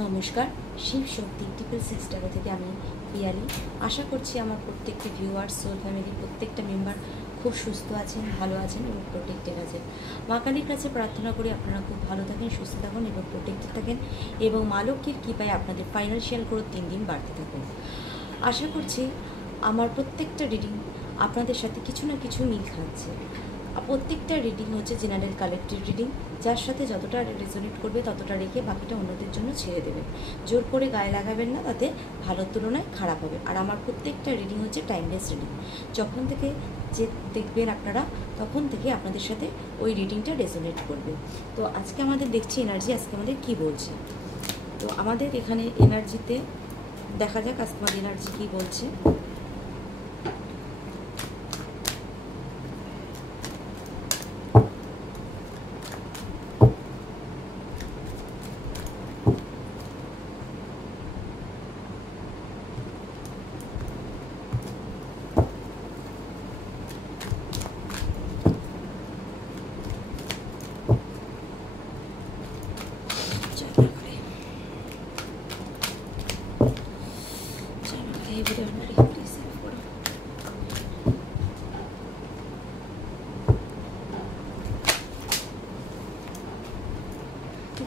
নমস্কার, শিব শক্তি triple six taro থেকে আমি পিয়ালি। আশা করছি আমার প্রত্যেকটি ভিউয়ার্স, সোল ফ্যামিলি প্রত্যেকটা মেম্বার খুব সুস্থ আছেন, ভালো আছেন এবং প্রোটেক্টেড আছেন। মা কালীর কাছে প্রার্থনা করি আপনারা খুব ভালো থাকেন, সুস্থ থাকুন এবং প্রোটেক্টেড থাকেন এবং মা লক্ষ্মীর কৃপায় আপনাদের ফাইন্যান্সিয়াল গ্রোথ দিন দিন বাড়তে থাকুন। আশা করছি আমার প্রত্যেকটা রিডিং আপনাদের সাথে কিছু না কিছু মিল খাচ্ছে। প্রত্যেকটা রিডিং হচ্ছে জেনারেল কালেক্টিভ রিডিং, যার সাথে যতটা রেজোনেট করবে ততটা রেখে বাকিটা অন্যদের জন্য ছেড়ে দেবেন। জোর করে গায়ে লাগাবেন না, তাতে ভালোর তুলনায় খারাপ হবে। আর আমার প্রত্যেকটা রিডিং হচ্ছে টাইমলেস রিডিং। যখন থেকে যে দেখবেন আপনারা, তখন থেকে আপনাদের সাথে ওই রিডিংটা রেজোনেট করবে। তো আজকে আমাদের দেখছি এনার্জি আজকে আমাদের কী বলছে। তো আমাদের এখানে এনার্জিতে দেখা যাক আজকে আমাদের এনার্জি কী বলছে।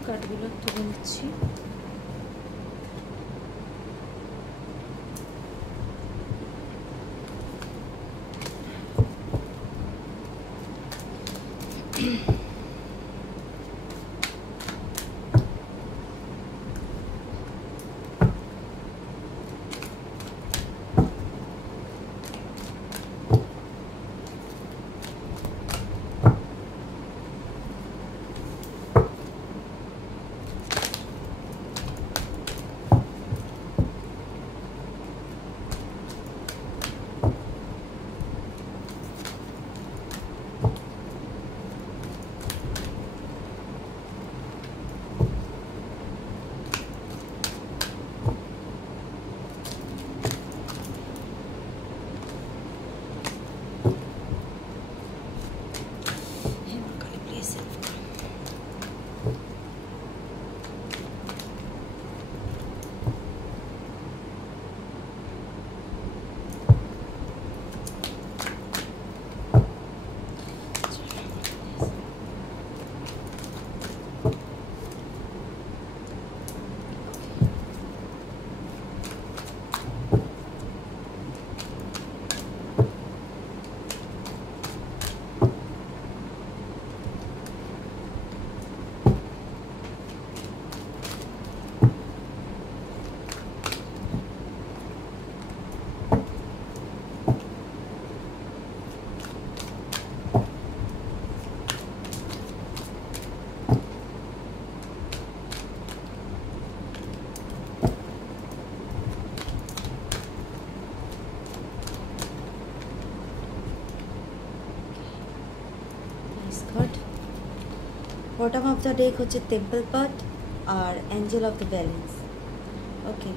কার্ডগুলো তুলে নিচ্ছি। বটম অফ দ্য ডেক হচ্ছে টেম্পল পার্ট আর angel of the balance. Okay,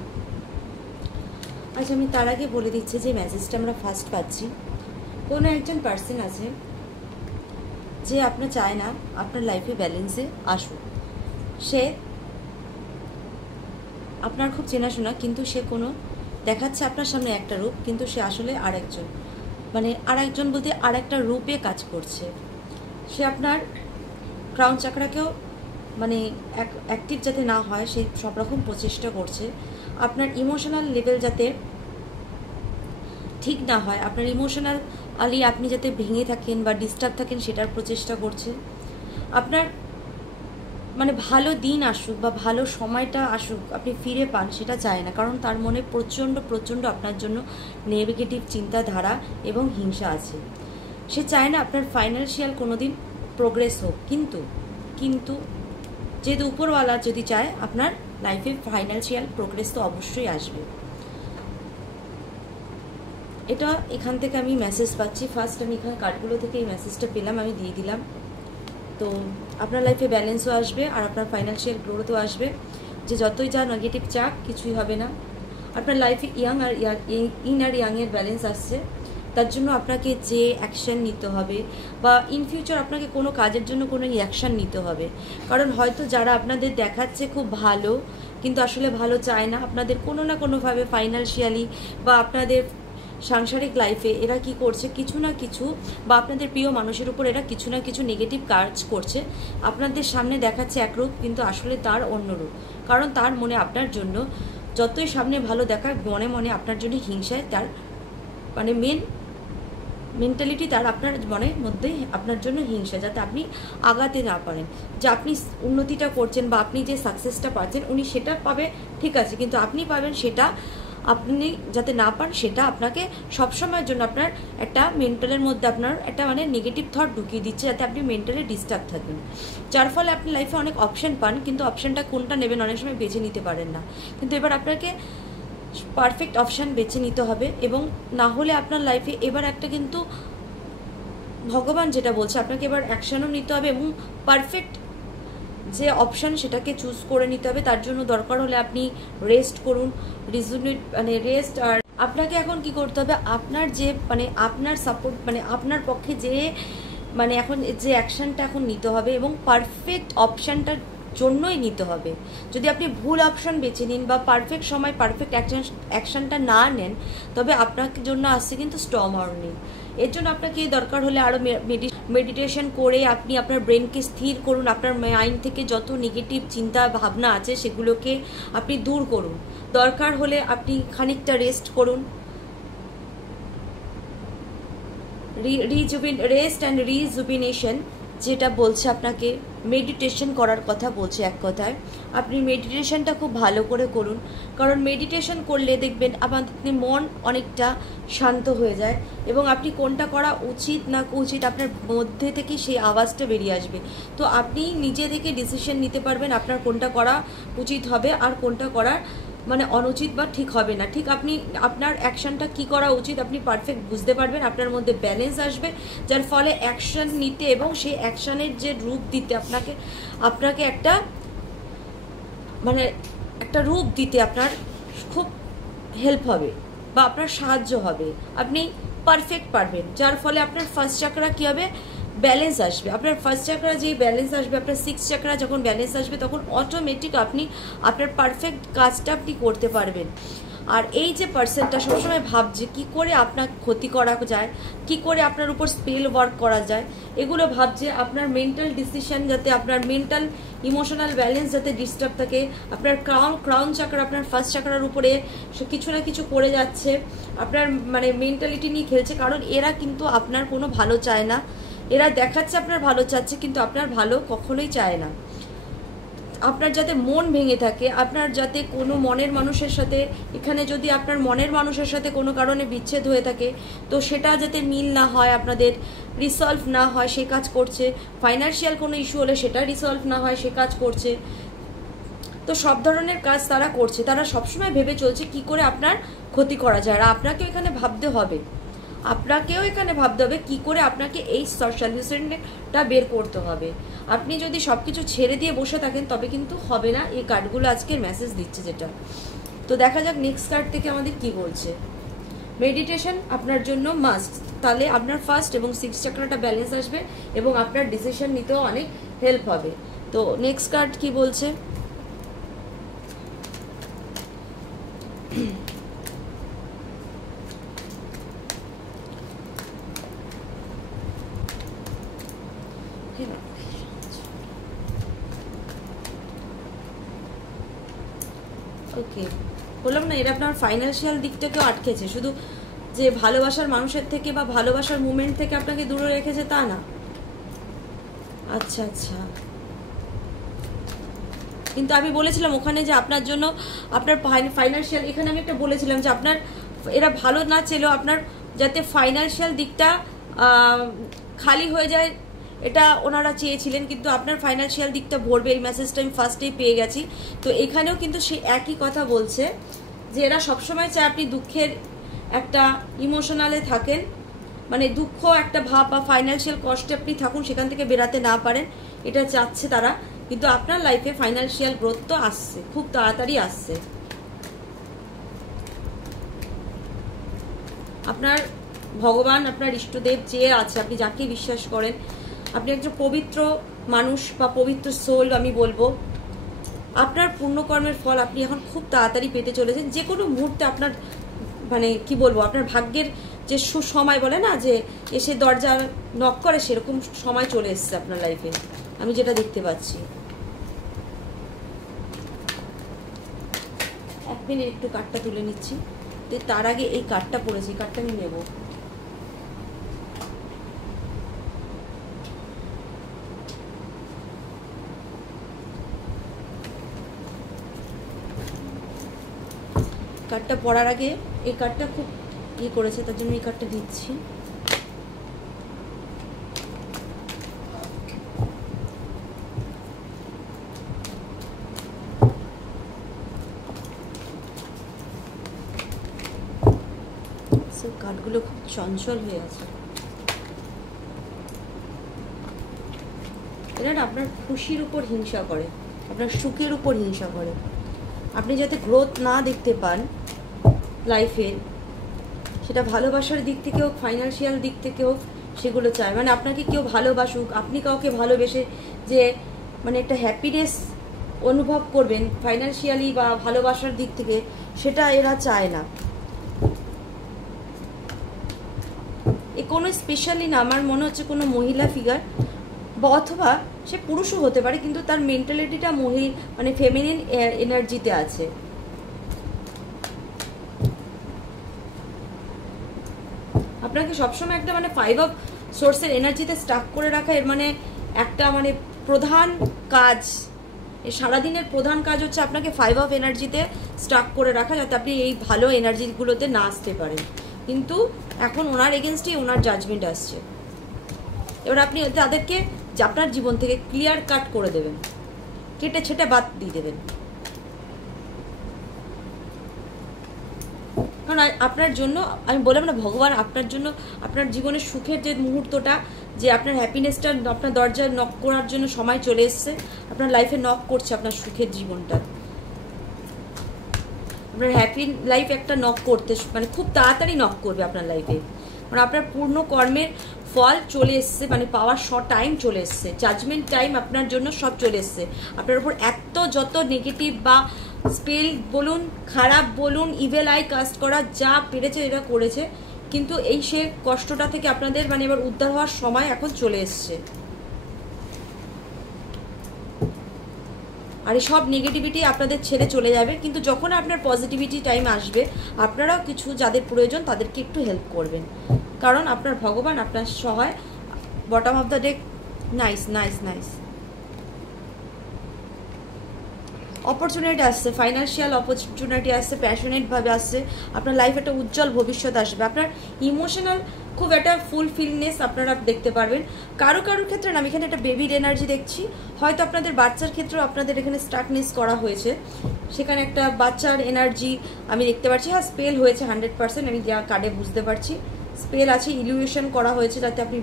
আচ্ছা আমি তার আগে বলে দিচ্ছি যে মেসেজটা আমরা ফার্স্ট পাচ্ছি, কোনো একজন পার্সন আছে যে আপনার চায় না আপনার লাইফে ব্যালেন্সে আসুক। সে আপনার খুব চেনাশোনা, কিন্তু সে কোনো দেখাচ্ছে আপনার সামনে একটা রূপ, কিন্তু সে আসলে আরেকজন, মানে আরেকজন বলতে আরেকটা রূপে কাজ করছে। সে আপনার ক্রাউন চাকরাকেও মানে অ্যাক্টিভ যাতে না হয় সেই সব রকম প্রচেষ্টা করছে। আপনার ইমোশনাল লেভেল যাতে ঠিক না হয়, আপনার ইমোশনালি আপনি যাতে ভেঙে থাকেন বা ডিস্টার্ব থাকেন সেটার প্রচেষ্টা করছে। আপনার মানে ভালো দিন আসুক বা ভালো সময়টা আসুক, আপনি ফিরে পান, সেটা চায় না, কারণ তার মনে প্রচণ্ড প্রচণ্ড আপনার জন্য নেগেটিভ চিন্তাধারা এবং হিংসা আছে। সে চায় না আপনার ফাইন্যান্সিয়াল কোনো দিন প্রোগ্রেস হোক, কিন্তু যেহেতু উপরওয়ালা যদি চায় আপনার লাইফে ফাইন্যান্সিয়াল প্রোগ্রেস তো অবশ্যই আসবে। এটা এখান থেকে আমি মেসেজ পাচ্ছি। ফার্স্ট আমি এখানে কার্ডগুলো থেকে এই মেসেজটা পেলাম, আমি দিয়ে দিলাম। তো আপনার লাইফে ব্যালেন্সও আসবে আর আপনার ফাইন্যান্সিয়াল গ্রোথও আসবে। যে যতই যা নেগেটিভ চাক কিছুই হবে না। আপনার লাইফে ইয়াং আর ইয়াংয়ের ব্যালেন্স আসছে, তার জন্য আপনাকে যে অ্যাকশন নিতে হবে, বা ইন ফিউচার আপনাকে কোনো কাজের জন্য কোনো অ্যাকশন নিতে হবে। কারণ হয়তো যারা আপনাদের দেখাচ্ছে খুব ভালো, কিন্তু আসলে ভালো চায় না, আপনাদের কোনো না কোনোভাবে ফাইন্যান্সিয়ালি বা আপনাদের সাংসারিক লাইফে এরা কি করছে, কিছু না কিছু, বা আপনাদের প্রিয় মানুষের উপর এরা কিছু না কিছু নেগেটিভ কাজ করছে। আপনাদের সামনে দেখাচ্ছে একরূপ, কিন্তু আসলে তার অন্যরূপ। কারণ তার মনে আপনার জন্য যতই সামনে ভালো দেখায়, মনে মনে আপনার জন্য হিংসায় তার মানে মেন্টালিটি তার আপনার মনের মধ্যে আপনার জন্য হিংসা, যাতে আপনি আগাতে না পারেন। যে আপনি উন্নতিটা করছেন বা আপনি যে সাকসেসটা পাচ্ছেন, উনি সেটা পাবে ঠিক আছে, কিন্তু আপনি পাবেন সেটা আপনি যাতে না পান, সেটা আপনাকে সবসময়ের জন্য আপনার একটা মেন্টালের মধ্যে আপনার একটা মানে নেগেটিভ থট ঢুকিয়ে দিচ্ছে, যাতে আপনি মেন্টালি ডিস্টার্ব থাকেন। যার ফলে আপনি লাইফে অনেক অপশন পান, কিন্তু অপশনটা কোনটা নেবেন অনেক সময় বেছে নিতে পারেন না। কিন্তু এবার আপনাকে পারফেক্ট অপশান বেছে নিতে হবে, এবং না হলে আপনার লাইফে এবার একটা কিন্তু ভগবান যেটা বলছে, আপনাকে এবার অ্যাকশনও নিতে হবে এবং পারফেক্ট যে অপশান সেটাকে চুজ করে নিতে হবে। তার জন্য দরকার হলে আপনি রেস্ট করুন, মানে রেস্ট। আর আপনাকে এখন কি করতে হবে, আপনার যে মানে আপনার সাপোর্ট মানে আপনার পক্ষে যে মানে এখন যে অ্যাকশানটা এখন নিতে হবে এবং পারফেক্ট অপশানটার জন্যই নিতে হবে। যদি আপনি ভুল অপশন বেছে নিন বা পারফেক্ট সময় পারফেক্ট অ্যাকশনটা না নেন, তবে আপনার জন্য আসছে কিন্তু স্টর্ম ওয়ার্নিং। এর জন্য আপনাকে দরকার হলে আরও মেডিটেশন করে আপনি আপনার ব্রেনকে স্থির করুন, আপনার মাইন্ড থেকে যত নেগেটিভ চিন্তা ভাবনা আছে সেগুলোকে আপনি দূর করুন। দরকার হলে আপনি খানিকটা রেস্ট করুন, রেস্ট অ্যান্ড রিজুবিনেশন যেটা বলছে আপনাকে মেডিটেশন করার কথা বলছে। এক কথায় আপনি মেডিটেশনটা খুব ভালো করে করুন, কারণ মেডিটেশন করলে দেখবেন আপনার মন অনেকটা শান্ত হয়ে যায় এবং আপনি কোনটা করা উচিত না উচিত আপনার মধ্যে থেকে সেই আওয়াজটা বেরিয়ে আসবে। তো আপনি নিজে থেকে ডিসিশন নিতে পারবেন আপনার কোনটা করা উচিত হবে আর কোনটা করা মানে অনুচিত বা ঠিক হবে না। ঠিক আপনি আপনার অ্যাকশনটা কি করা উচিত আপনি পারফেক্ট বুঝতে পারবেন, আপনার মধ্যে ব্যালেন্স আসবে, যার ফলে অ্যাকশন নিতে এবং সেই অ্যাকশনের যে রূপ দিতে আপনাকে একটা মানে একটা রূপ দিতে আপনার খুব হেল্প হবে বা আপনার সাহায্য হবে, আপনি পারফেক্ট পারবেন। যার ফলে আপনার ফার্স্ট চাকরা কী হবে, ব্যালেন্স আসবে। আপনার ফার্স্ট চাকরা যেই ব্যালেন্স আসবে, আপনার সিক্স চাকরা যখন ব্যালেন্স আসবে, তখন অটোমেটিক আপনি আপনার পারফেক্ট কাজটা আপনি করতে পারবেন। আর এই যে পার্সনটা সবসময় ভাবছে কি করে আপনার ক্ষতি করা যায়, কি করে আপনার উপর স্পেল ওয়ার্ক করা যায়, এগুলো ভাবছে। আপনার মেন্টাল ডিসিশন যাতে আপনার মেন্টাল ইমোশনাল ব্যালেন্স যাতে ডিস্টার্ব থাকে, আপনার ক্রাউন চাকরা আপনার ফার্স্ট চাকরার উপরে কিছু না কিছু করে যাচ্ছে, আপনার মানে মেন্টালিটি নিয়ে খেলছে। কারণ এরা কিন্তু আপনার কোনো ভালো চায় না, এরা দেখাচ্ছে আপনার ভালো চাচ্ছে, কিন্তু আপনার ভালো কখনোই চায় না। আপনার যাতে মন ভেঙে থাকে, আপনার যাতে কোনো মনের মানুষের সাথে, এখানে যদি আপনার মনের মানুষের সাথে কোনো কারণে বিচ্ছেদ হয়ে থাকে, তো সেটা যাতে মিল না হয়, আপনাদের রিসলভ না হয়, সে কাজ করছে। ফাইন্যান্সিয়াল কোনো ইস্যু হলে সেটা রিসলভ না হয়, সে কাজ করছে। তো সব ধরনের কাজ তারা করছে, তারা সবসময় ভেবে চলছে কি করে আপনার ক্ষতি করা যায়। আর আপনাকেও এখানে ভাবতে হবে, কি করে আপনাকে এই সলিউশনটা বের করতে হবে। আপনি যদি সবকিছু ছেড়ে দিয়ে বসে থাকেন তবে কিন্তু হবে না। এই কার্ডগুলো আজকে মেসেজ দিচ্ছে যেটা। তো দেখা যাক নেক্সট কার্ড থেকে আমাদের কি বলছে। মেডিটেশন আপনার জন্য মাস্ট, তাহলে আপনার ফার্স্ট এবং সিক্স চাকরাটা ব্যালেন্স আসবে এবং আপনার ডিসিশন নিতেও অনেক হেল্প হবে। তো নেক্সট কার্ড কি বলছে, ওকে বললাম না, এটা আপনার ফাইন্যান্সিয়াল দিকটাকেও আটকেছে, শুধু যে ভালোবাসার মানুষের থেকে বা ভালোবাসার মুভমেন্ট থেকে আপনাকে দূরে রেখেছে তা না। আচ্ছা আচ্ছা, কিন্তু আমি বলেছিলাম ওখানে যে আপনার জন্য আপনার ফাইন্যান্সিয়াল, এখানে আমি একটা বলেছিলাম যে আপনার এরা ভালো না চেলেও আপনার যাতে ফাইন্যান্সিয়াল দিকটা খালি হয়ে যায় এটা ওনারা চেয়েছিলেন, কিন্তু আপনার ফাইন্যান্সিয়াল দিকটা ভরবে। এই মেসেজটা আমি ফার্স্টেই পেয়ে গেছি। তো এখানেও কিন্তু সেই একই কথা বলছে যে এরা সবসময় চায় আপনি দুঃখের একটা ইমোশনালে থাকেন, মানে দুঃখ একটা ভাব বা ফাইন্যান্সিয়াল কষ্টে আপনি থাকুন, সেখান থেকে বেরাতে না পারেন, এটা চাচ্ছে তারা। কিন্তু আপনার লাইফে ফাইন্যান্সিয়াল গ্রোথ তো আসছে, খুব তাড়াতাড়ি আসছে। আপনার ভগবান, আপনার ইষ্টদেব যে আছে, আপনি যাকে বিশ্বাস করেন, আপনি একজন পবিত্র মানুষ বা পবিত্র সোল আমি বলবো, আপনার পুণ্যকর্মের ফল আপনি এখন খুব তাড়াতাড়ি পেতে চলেছেন। যে কোনো মুহূর্তে আপনার মানে কি বলবো, আপনার ভাগ্যের যে সুসময় বলে না, যে এসে দরজা নক করে, সেরকম সময় চলে এসছে আপনার লাইফে, আমি যেটা দেখতে পাচ্ছি। এক মিনিট একটু কার্ডটা তুলে নিচ্ছি, তার আগে এই কার্ডটা পড়েছি, কার্ডটা আমি নেব। কার্ডটা পড়ার আগে এই কার্ডটা খুব করেছে, তার জন্য এই কার্ডটা দিচ্ছি। কার্ডগুলো খুব চঞ্চল হয়ে আছে। এরা আপনার খুশির উপর হিংসা করে, আপনার সুখের উপর হিংসা করে। আপনি যাতে গ্রোথ না দেখতে পান লাইফের, সেটা ভালোবাসার দিক থেকে হোক, ফাইন্যান্সিয়াল দিক থেকে হোক, সেগুলো চায়। মানে আপনাকে কেউ ভালোবাসুক, আপনি কাউকে ভালোবেসে যে মানে একটা হ্যাপিনেস অনুভব করবেন ফাইন্যান্সিয়ালি বা ভালোবাসার দিক থেকে, সেটা এরা চায় না। এ কোনো স্পেশালি না, আমার মনে হচ্ছে কোনো মহিলা ফিগার, বা অথবা সে পুরুষও হতে পারে, কিন্তু তার মেন্টালিটিটা মানে ফেমিনিন এনার্জিতে আছে। আপনাকে সবসময় একটা মানে 5 অফ সোর্সের এনার্জিতে স্টাক করে রাখা, এর মানে একটা মানে প্রধান কাজ, সারাদিনের প্রধান কাজ হচ্ছে আপনাকে 5 অফ এনার্জিতে স্টাক করে রাখা, যাতে আপনি এই ভালো এনার্জিগুলোতে না আসতে পারেন। কিন্তু এখন ওনার এগেনস্টে ওনার জাজমেন্ট আসছে। এবার আপনি তাদেরকে আপনার জীবন থেকে ক্লিয়ার কাট করে দেবেন, কেটে ছেটে বাদ দিয়ে দেবেন। কারণ আপনার জন্য আমি বললাম না, ভগবান আপনার জন্য আপনার জীবনের সুখের যে মুহূর্তটা, যে আপনার হ্যাপিনেসটা আপনার দরজায় নক করার জন্য সময় চলে এসছে, আপনার লাইফে নক করছে আপনার সুখের জীবনটা, আপনার হ্যাপি লাইফ একটা নক করতে মানে খুব তাড়াতাড়ি নক করবে আপনার লাইফে। মানে আপনার পূর্ণ কর্মের ফল চলে এসছে, মানে পাওয়ার টাইম চলে এসছে, জাজমেন্ট টাইম আপনার জন্য সব চলে এসছে। আপনার উপর এত যত নেগেটিভ বা স্পেল বলুন, খারাপ বলুন, ইভেল আই কাস্ট করা যা পেরেছে এরা করেছে, কিন্তু এই সে কষ্টটা থেকে আপনাদের মানে এবার উদ্ধার হওয়ার সময় এখন চলে এসছে। আর এই সব নেগেটিভিটি আপনাদের ছেড়ে চলে যাবে। কিন্তু যখন আপনার পজিটিভিটি টাইম আসবে, আপনারাও কিছু যাদের প্রয়োজন তাদেরকে একটু হেল্প করবেন, কারণ আপনার ভগবান আপনার সহায়। Bottom of the day, nice nice nice opportunity আসছে, ফাইন্যান্সিয়াল অপরচুনিটি আসছে, প্যাশনেটভাবে আসছে, আপনার লাইফ একটা উজ্জ্বল ভবিষ্যৎ আসবে। আপনার ইমোশনাল খুব একটা ফুলফিলনেস আপনারা দেখতে পারবেন। কারো কারোর ক্ষেত্রে না, আমি এখানে একটা বেবির এনার্জি দেখছি, হয়তো আপনাদের বাচ্চার ক্ষেত্রেও আপনাদের এখানে স্টাকনেস করা হয়েছে, সেখানে একটা বাচ্চার এনার্জি আমি দেখতে পাচ্ছি। হ্যাঁ, স্পেল হয়েছে 100%, আমি যা কার্ডে বুঝতে পারছি স্পেল আছে, ইলিউশন করা হয়েছে যাতে আপনি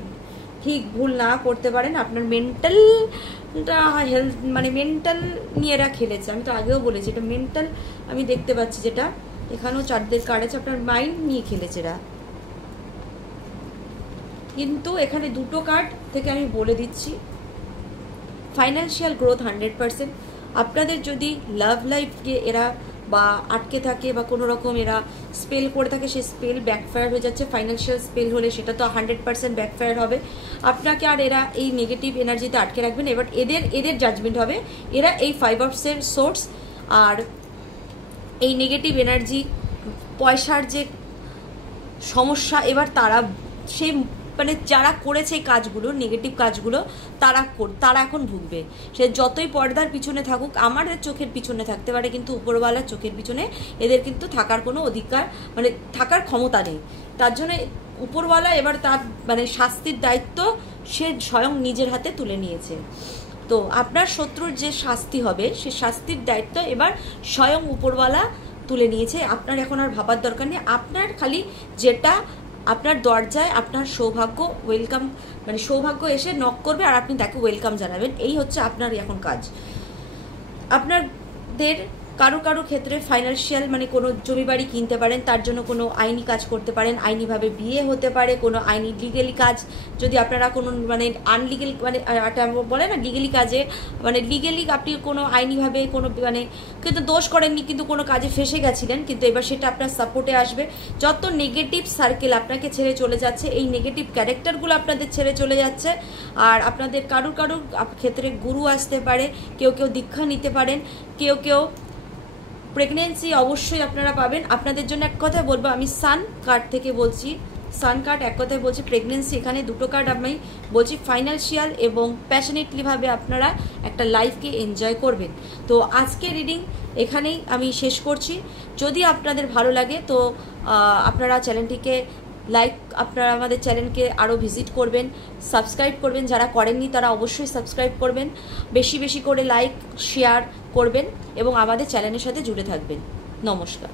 ঠিক ভুল না করতে পারেন। আপনার মেন্টালটা হেলথ মানে মেন্টাল নিয়ে এরা খেলেছে, আমি তো আগেও বলেছি এটা মেন্টাল, আমি দেখতে পাচ্ছি যেটা এখানেও চারদের কার্ড আছে, আপনার মাইন্ড নিয়ে খেলেছে এরা। কিন্তু এখানে দুটো কার্ড থেকে আমি বলে দিচ্ছি, ফাইন্যান্সিয়াল গ্রোথ 100%। আপনাদের যদি লাভ লাইফকে এরা বা আটকে থাকে বা কোনো রকম এরা স্পেল করে থাকে, সেই স্পেল ব্যাকফায়ার হয়ে যাচ্ছে। ফাইন্যান্সিয়াল স্পেল হলে সেটা তো 100% ব্যাকফায়ার হবে আপনাকে, আর এরা এই নেগেটিভ এনার্জিতে আটকে রাখবেন। এবার এদের জাজমেন্ট হবে, এরা এই 5 অফ সোর্স আর এই নেগেটিভ এনার্জি, পয়সার যে সমস্যা, এবার তারা সেই মানে যারা করেছে এই কাজগুলো, নেগেটিভ কাজগুলো, তারা এখন ভুগবে। সে যতই পর্দার পিছনে থাকুক, আমাদের চোখের পিছনে থাকতে পারে, কিন্তু উপরওয়ালার চোখের পিছনে এদের কিন্তু থাকার কোনো অধিকার মানে থাকার ক্ষমতা নেই। তার জন্য উপরওয়ালা এবার তার মানে শাস্তির দায়িত্ব সে স্বয়ং নিজের হাতে তুলে নিয়েছে। তো আপনার শত্রুর যে শাস্তি হবে, সে শাস্তির দায়িত্ব এবার স্বয়ং উপরওয়ালা তুলে নিয়েছে। আপনার এখন আর ভাবার দরকার নেই, আপনার খালি যেটা আপনার দরজায় আপনার সৌভাগ্য ওয়েলকাম মানে সৌভাগ্য এসে নক করবে আর আপনি তাকে ওয়েলকাম জানাবেন, এই হচ্ছে আপনার এখন কাজ। আপনাদের কারো কারো ক্ষেত্রে ফাইন্যান্সিয়াল মানে কোনো জমি বাড়ি কিনতে পারেন, তার জন্য কোনো আইনি কাজ করতে পারেন, আইনিভাবে বিয়ে হতে পারে, কোনো আইনি লিগেলি কাজ যদি আপনারা কোনো মানে আনলিগেল মানে বলে না লিগেলি কাজে মানে লিগেলি আপনি কোনো আইনিভাবে কোনো মানে কিন্তু দোষ করেননি কিন্তু কোনো কাজে ফেসে গেছিলেন, কিন্তু এবার সেটা আপনার সাপোর্টে আসবে। যত নেগেটিভ সার্কেল আপনাকে ছেড়ে চলে যাচ্ছে, এই নেগেটিভ ক্যারেক্টারগুলো আপনাদের ছেড়ে চলে যাচ্ছে। আর আপনাদের কারুর কারুর ক্ষেত্রে গুরু আসতে পারে, কেউ কেউ দীক্ষা নিতে পারেন, কেউ কেউ প্রেগনেন্সি অবশ্যই আপনারা পাবেন। আপনাদের জন্য এক কথা বলবো, আমি সান কার্ড থেকে বলছি, সান কার্ড এক কথায় বলছি প্রেগনেন্সি, এখানে দুটো কার্ড আমি বলছি ফাইন্যান্সিয়াল এবং প্যাশনেটলিভাবে আপনারা একটা লাইফকে এনজয় করবেন। তো আজকে রিডিং এখানেই আমি শেষ করছি। যদি আপনাদের ভালো লাগে তো আপনারা চ্যানেলটিকে লাইক, আপনারা আমাদের চ্যানেলকে আরও ভিজিট করবেন, সাবস্ক্রাইব করবেন, যারা করেননি তারা অবশ্যই সাবস্ক্রাইব করবেন, বেশি বেশি করে লাইক শেয়ার করবেন এবং আমাদের চ্যানেলের সাথে জুড়ে থাকবেন। নমস্কার।